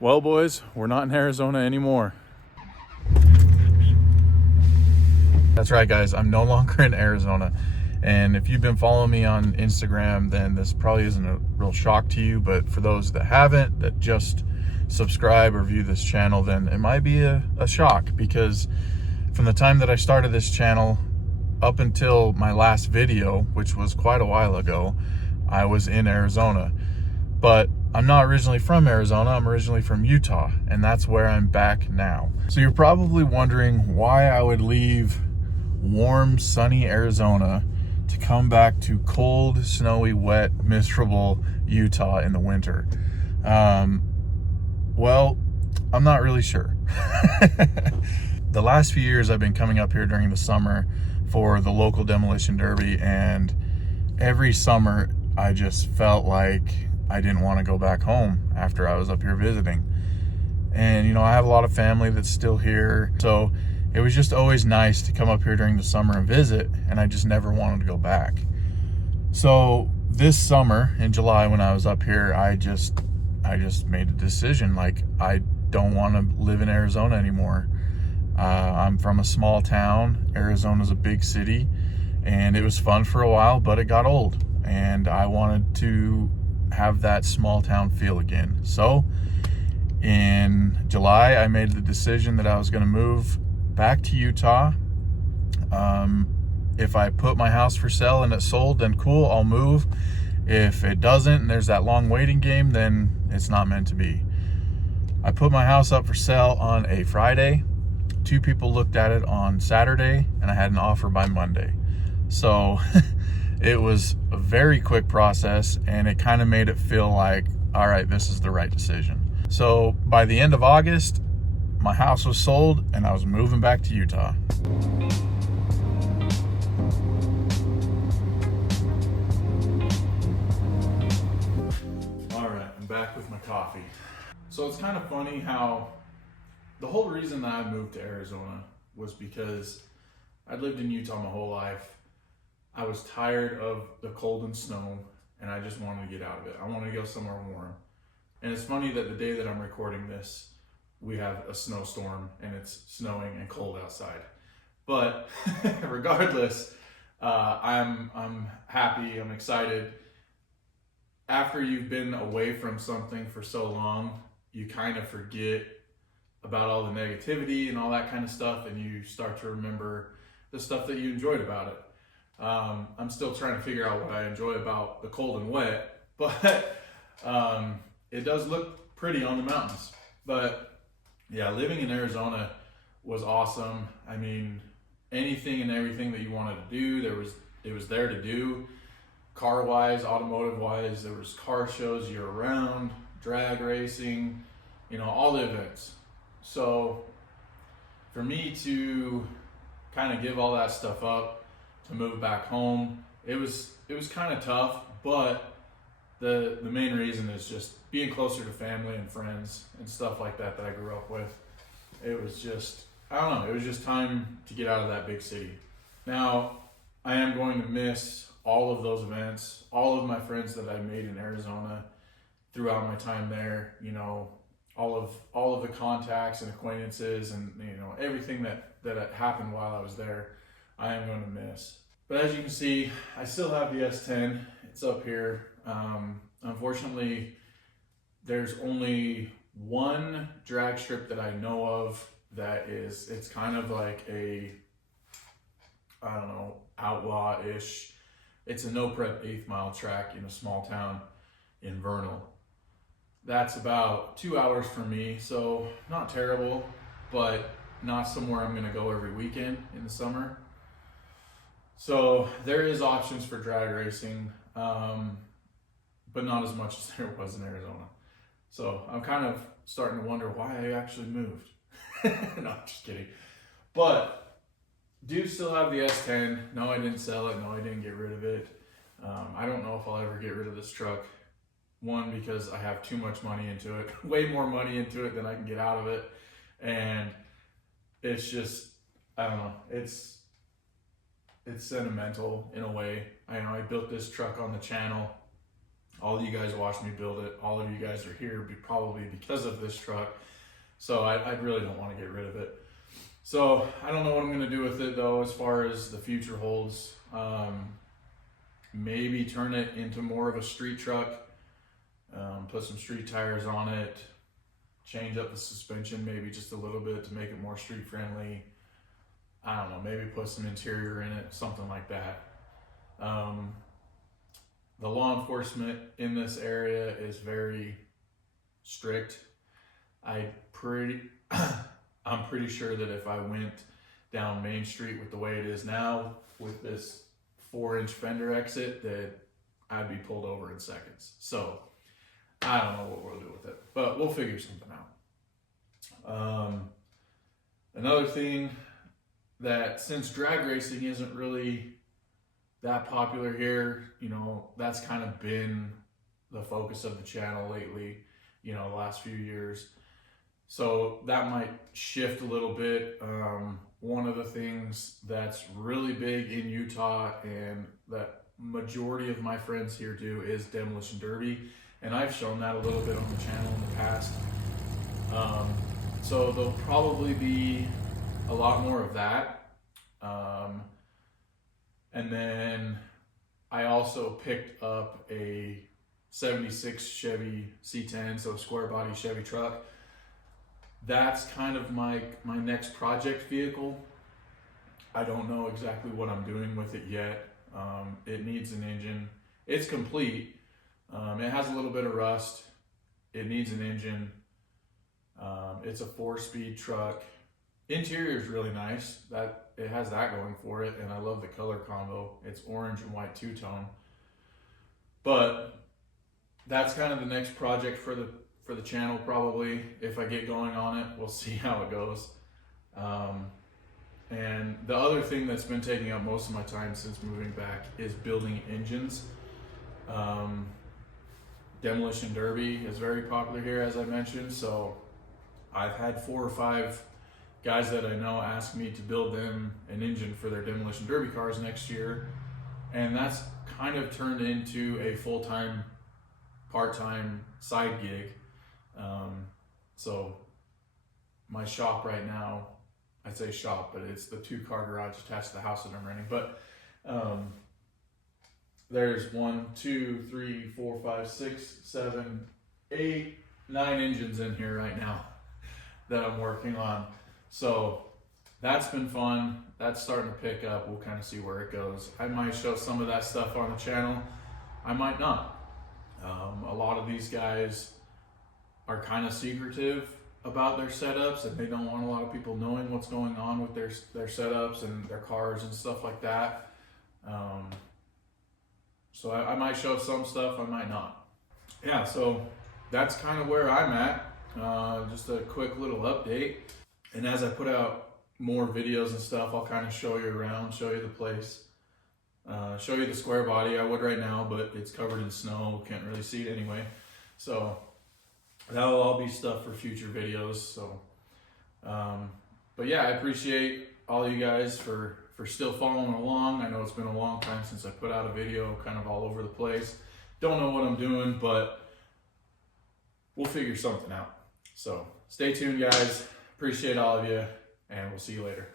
Well, boys, we're not in Arizona anymore. That's right, guys. I'm no longer in Arizona. And if you've been following me on Instagram, then this probably isn't a real shock to you. But for those that haven't, that just subscribe or view this channel, then it might be a shock, because from the time that I started this channel up until my last video, which was quite a while ago, I was in Arizona. But I'm not originally from Arizona. I'm originally from Utah, and that's where I'm back now. So you're probably wondering why I would leave warm, sunny Arizona to come back to cold, snowy, wet, miserable Utah in the winter. Well, I'm not really sure. The last few years I've been coming up here during the summer for the local demolition derby, and every summer I just felt like I didn't want to go back home after I was up here visiting. And, you know, I have a lot of family that's still here. So it was just always nice to come up here during the summer and visit, and I just never wanted to go back. So this summer in July, when I was up here, I just made a decision. Like, I don't want to live in Arizona anymore. I'm from a small town. Arizona's a big city, and it was fun for a while, but it got old, and I wanted to have that small town feel again. So in July, I made the decision that I was going to move back to Utah. If I put my house for sale and it sold, then cool, I'll move. If it doesn't and there's that long waiting game, then it's not meant to be. I put my house up for sale on a Friday. 2 people looked at it on Saturday, and I had an offer by Monday. So it was a very quick process, and it kind of made it feel like, all right, this is the right decision. So by the end of August, my house was sold and I was moving back to Utah. All right, I'm back with my coffee. So it's kind of funny how the whole reason that I moved to Arizona was because I'd lived in Utah my whole life. I was tired of the cold and snow, and I just wanted to get out of it. I wanted to go somewhere warm. And it's funny that the day that I'm recording this, we have a snowstorm and it's snowing and cold outside. But regardless, I'm happy, I'm excited. After you've been away from something for so long, you kind of forget about all the negativity and all that kind of stuff, and you start to remember the stuff that you enjoyed about it. I'm still trying to figure out what I enjoy about the cold and wet, but it does look pretty on the mountains. But yeah, living in Arizona was awesome. I mean, anything and everything that you wanted to do, it was there to do. Car wise, automotive wise, there was car shows year round, drag racing, you know, all the events. So for me to kind of give all that stuff up to move back home, it was kind of tough, but the main reason is just being closer to family and friends and stuff like that I grew up with. It was just, I don't know, it was just time to get out of that big city. Now, I am going to miss all of those events, all of my friends that I made in Arizona throughout my time there, you know, all of the contacts and acquaintances and, you know, everything that happened while I was there, I am going to miss. But as you can see, I still have the S10. It's up here. Unfortunately, there's only one drag strip that I know of that it's kind of like a, I don't know, outlaw-ish. It's a no prep 8th mile track in a small town in Vernal. That's about 2 hours from me, so not terrible, but not somewhere I'm gonna go every weekend in the summer. So there is options for drag racing, but not as much as there was in Arizona. So I'm kind of starting to wonder why I actually moved. No, I'm just kidding. But do still have the S10. No, I didn't sell it. No, I didn't get rid of it. I don't know if I'll ever get rid of this truck. One, because I have too much money into it, way more money into it than I can get out of it. And it's just, I don't know, it's sentimental in a way. I know I built this truck on the channel All of you guys watched me build it. All of you guys are here probably because of this truck. So I really don't want to get rid of it. So I don't know what I'm going to do with it though, as far as the future holds. Maybe turn it into more of a street truck, put some street tires on it, change up the suspension maybe just a little bit to make it more street friendly. I don't know, maybe put some interior in it, something like that. The law enforcement in this area is very strict. I'm pretty sure that if I went down Main Street with the way it is now, with this 4-inch fender exit, that I'd be pulled over in seconds. So I don't know what we'll do with it, but we'll figure something out. Another thing, that since drag racing isn't really that popular here, you know, that's kind of been the focus of the channel lately, you know, the last few years. So that might shift a little bit. One of the things that's really big in Utah and that majority of my friends here do is demolition derby. And I've shown that a little bit on the channel in the past. So there'll probably be a lot more of that. And then I also picked up a 76 Chevy C10, so square body Chevy truck. That's kind of my next project vehicle. I don't know exactly what I'm doing with it yet. It needs an engine. It's complete. It has a little bit of rust. It needs an engine. It's a 4-speed truck. Interior is really nice. That it has that going for it, and I love the color combo. It's orange and white two-tone. But that's kind of the next project for the channel probably. If I get going on it, we'll see how it goes. And the other thing that's been taking up most of my time since moving back is building engines. Demolition derby is very popular here, as I mentioned, so I've had 4 or 5 guys that I know ask me to build them an engine for their demolition derby cars next year, and that's kind of turned into a full-time, part-time side gig. So my shop right now, I'd say shop, but it's the 2-car garage attached to the house that I'm renting. But there's 1, 2, 3, 4, 5, 6, 7, 8, 9 engines in here right now that I'm working on. So that's been fun. That's starting to pick up. We'll kind of see where it goes. I might show some of that stuff on the channel. I might not. A lot of these guys are kind of secretive about their setups, and they don't want a lot of people knowing what's going on with their setups and their cars and stuff like that. So I might show some stuff, I might not. Yeah, so that's kind of where I'm at. Just a quick little update. And as I put out more videos and stuff, I'll kind of show you around, show you the place, show you the square body. I would right now, but it's covered in snow, can't really see it anyway. So that'll all be stuff for future videos. So, but yeah, I appreciate all you guys for still following along. I know it's been a long time since I put out a video, kind of all over the place. Don't know what I'm doing, but we'll figure something out. So stay tuned, guys. Appreciate all of you, and we'll see you later.